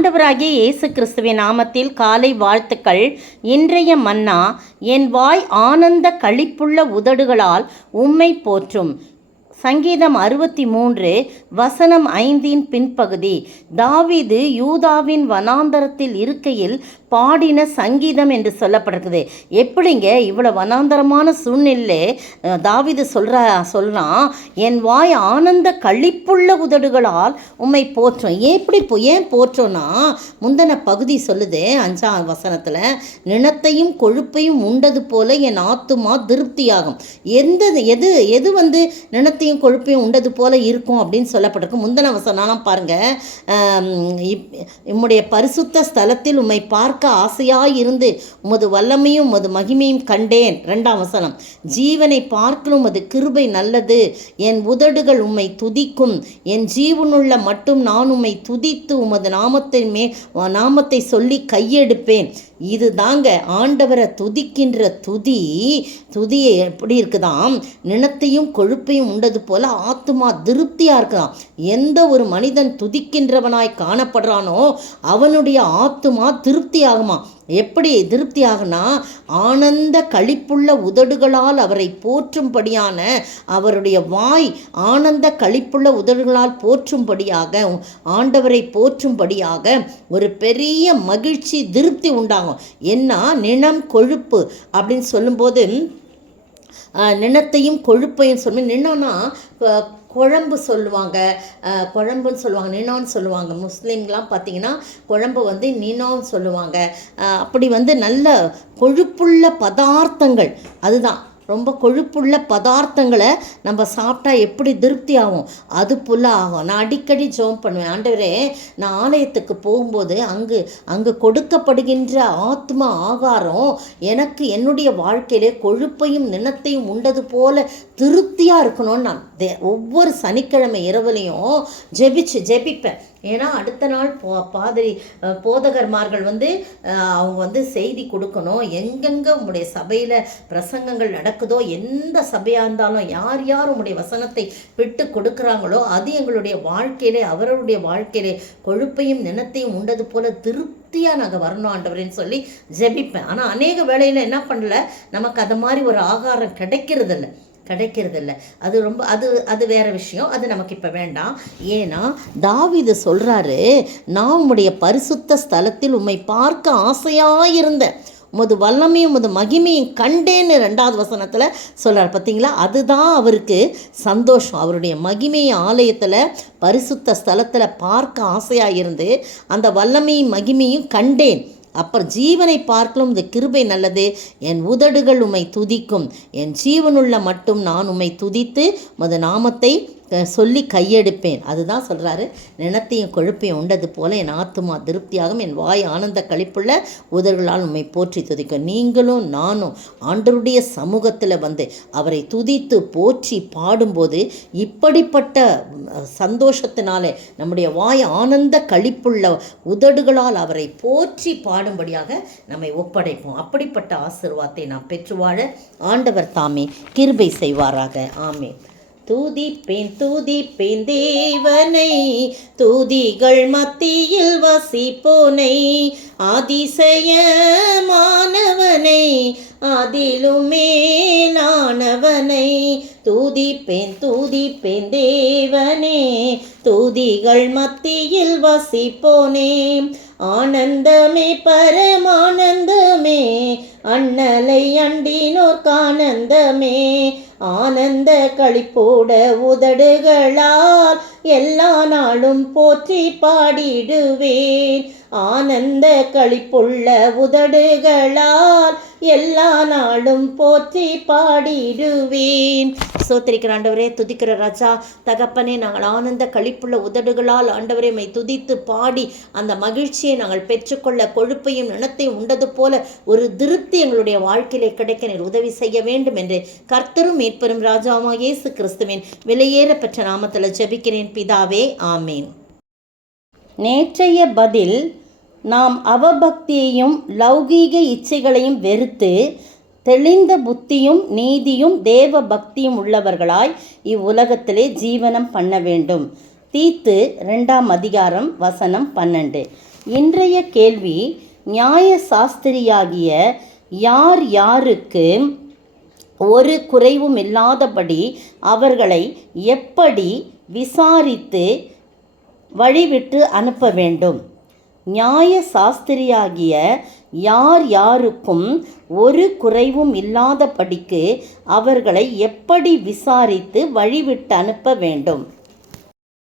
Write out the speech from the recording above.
ஆண்டவராகிய இயேசு கிறிஸ்துவின் நாமத்தில் காலை வாழ்த்துக்கள். இன்றைய மன்னா, என் வாய் ஆனந்த களிப்புள்ள உதடுகளால் உம்மை போற்றும். சங்கீதம் 63 வசனம் 5 பின்பகுதி. தாவீது யூதாவின் வனாந்தரத்தில் இருக்கையில் பாடின சங்கீதம் என்று சொல்லப்பட்டிருக்குது. எப்படிங்க இவ்வளோ வனாந்தரமான சூழ்நிலை தாவீது சொல்கிறான், என் வாய் ஆனந்த களிப்புள்ள உதடுகளால் உம்மை போற்றும். ஏன் போற்றோன்னா, முந்தின பகுதி சொல்லுது 5ஆம் வசனத்தில், நினத்தையும் கொழுப்பையும் உண்டது போல என் ஆத்துமா திருப்தியாகும். எது நினத்தையும் கொழுப்பையும் உண்டது போல இருக்கும் அப்படின்னு சொல்லப்பட்டிருக்கு. முந்தின வசனம் பாருங்க, உம்முடைய பரிசுத்த ஸ்தலத்தில் உம்மை பார்க்க ஆசையாயிருந்து உமது வல்லமையும் உமது மகிமையும் கண்டேன். 2ஆம் வசனம், ஜீவனை பார்க்கலும் உமது கிருபை நல்லது, என் உதடுகள் உம்மை துதிக்கும், என் ஜீவனுள்ள மட்டும் நான் உம்மை துதித்து உமது நாமத்தை சொல்லி கையெடுப்பேன். இது தாங்க ஆண்டவரை துதிக்கின்ற துதியை எப்படி இருக்குதாம், நினத்தையும் கொழுப்பையும் உண்டது போல ஆத்துமா திருப்தியாக இருக்குதாம். எந்த ஒரு மனிதன் துதிக்கின்றவனாய் காணப்படுறானோ அவனுடைய ஆத்துமா திருப்தி ஆகுமா. எப்படி திருப்தி ஆகுனா, ஆனந்த களிப்புள்ள உதடுகளால் அவரை போற்றும்படியான, அவருடைய வாய் ஆனந்த களிப்புள்ள உதடுகளால் போற்றும்படியாக, ஆண்டவரை போற்றும்படியாக ஒரு பெரிய மகிழ்ச்சி திருப்தி உண்டாகும். என்ன நினம் கொழுப்பு அப்படின்னு சொல்லும்போது, நினத்தையும் கொழுப்பையும் சொல்லுவோம். நினம்னா குழம்புன்னு சொல்லுவாங்க, நினோன்னு சொல்லுவாங்க. முஸ்லீம்லாம் பார்த்திங்கன்னா குழம்பு நினோன்னு சொல்லுவாங்க. அப்படி நல்ல கொழுப்புள்ள பதார்த்தங்கள், அதுதான் ரொம்ப கொழுப்புள்ள பதார்த்தங்களை நம்ம சாப்பிட்டா எப்படி திருப்தி ஆகும், அது போல் ஆகும். நான் அடிக்கடி ஜெபம் பண்ணுவேன், ஆண்டவரே நான் ஆலயத்துக்கு போகும்போது அங்கு கொடுக்கப்படுகின்ற ஆத்ம ஆகாரம் எனக்கு என்னுடைய வாழ்க்கையிலே கொழுப்பையும் நினத்தையும் உண்டது போல திருப்தியாக இருக்கணும்னு நான் ஒவ்வொரு சனிக்கிழமை இரவுலையும் ஜெபிப்பேன். ஏன்னா அடுத்த நாள் போதகர்மார்கள் அவங்க செய்தி கொடுக்கணும். எங்கெங்கே உங்களுடைய சபையில் பிரசங்கங்கள் நடக்குதோ, எந்த சபையாக இருந்தாலும் யார் உங்களுடைய வசனத்தை விட்டு கொடுக்குறாங்களோ அது எங்களுடைய வாழ்க்கையிலே, அவருடைய வாழ்க்கையிலே கொழுப்பையும் நினத்தையும் உண்டது போல திருப்தியாக நாங்கள் வரணும் ஆண்டவரேன்னு சொல்லி ஜெபிப்பேன். ஆனால் அநேக வேளையில் என்ன பண்ணல, நமக்கு அது மாதிரி ஒரு ஆகாரம் கிடைக்கிறதில்ல. அது வேற விஷயம், அது நமக்கு இப்போ வேண்டாம். ஏன்னா தாவீது சொல்கிறாரு, நான் உம்முடைய பரிசுத்த ஸ்தலத்தில் உம்மை பார்க்க ஆசையாயிருந்தேன், உமது வல்லமையும் உமது மகிமையும் கண்டேன்னு 2ஆவது வசனத்தில் சொல்கிறார். பார்த்தீங்களா, அதுதான் அவருக்கு சந்தோஷம். அவருடைய மகிமையை ஆலயத்தில் பரிசுத்த ஸ்தலத்தில் பார்க்க ஆசையாயிருந்து அந்த வல்லமையும் மகிமையும் கண்டேன். அப்புறம் ஜீவனை பார்க்கலும் இந்த கிருபை நல்லது, என் உதடுகள் உம்மை துதிக்கும், என் ஜீவனுள்ள மட்டும் நான் உம்மை துதித்து உமது நாமத்தை சொல்லி கையெடுப்பேன். அதுதான் சொல்கிறாரு, நினத்தையும் கொழுப்பையும் உண்டது போல என் ஆத்துமா திருப்தியாகும், என் வாய் ஆனந்த களிப்புள்ள உதடுகளால் உம்மை போற்றி துதிக்கும். நீங்களும் நானும் ஆண்டவருடைய சமூகத்தில் அவரை துதித்து போற்றி பாடும்போது இப்படிப்பட்ட சந்தோஷத்தினாலே நம்முடைய வாய் ஆனந்த களிப்புள்ள உதடுகளால் அவரை போற்றி பாடும்படியாக நம்மை ஒப்படைப்போம். அப்படிப்பட்ட ஆசீர்வாதத்தை நாம் பெற்று வாழ ஆண்டவர் தாமே கிருபை செய்வாராக. ஆமென். துதிப்பேன் தேவனை, துதிகள் மத்தியில் வசிப்போனை, அதிசயமானவனை, அதிலும் மேலானவனை. துதிப்பேன் தேவனே, துதிகள் மத்தியில் வசிப்போனே, ஆனந்தமே பரமானந்தமே, அண்ணலை அண்டினோர்க்கானந்தமே, ஆனந்த களிப்போட உதடுகளால் எல்லா நாளும் போற்றி பாடிடுவேன், ஆனந்த களிப்புள்ள உதடுகளால் எல்லா நாளும் போற்றி பாடிடுவேன். ஸ்தோத்திரிக்கிற ஆண்டவரே, துதிக்கிற ராஜா தகப்பனே, நாங்கள் ஆனந்த களிப்புள்ள உதடுகளால் ஆண்டவரே மை துதித்து பாடி அந்த மகிழ்ச்சியை நாங்கள் பெற்றுக்கொள்ள, கொழுப்பையும் நினத்தையும் உண்டது போல ஒரு திருப்தி எங்களுடைய வாழ்க்கையிலே கிடைக்க நீர் உதவி செய்ய வேண்டும் என்று கர்த்தரும் மீட்பெரும் ராஜாவாகிய இயேசு கிறிஸ்துவின் விலையேற பெற்ற நாமத்தில் ஜெபிக்கிறேன் பிதாவே, ஆமேன். நேற்றைய பதில், நாம் அவபக்தியையும் லௌகீக இச்சைகளையும் வெறுத்து தெளிந்த புத்தியும் நீதியும் தேவ பக்தியும் உள்ளவர்களாய் இவ்வுலகத்திலே ஜீவனம் பண்ண வேண்டும். தீத்து 2ஆம் அதிகாரம் வசனம் 12. இன்றைய கேள்வி, நியாய சாஸ்திரியாகிய யார் யாருக்கு ஒரு குறைவும் இல்லாதபடி அவர்களை எப்படி விசாரித்து வழிவிட்டு அனுப்ப வேண்டும்? நியாய சாஸ்திரியாகிய யார் யாருக்கும் ஒரு குறைவும் இல்லாதபடிக்கு அவர்களை எப்படி விசாரித்து வழிவிட்டு அனுப்ப வேண்டும்?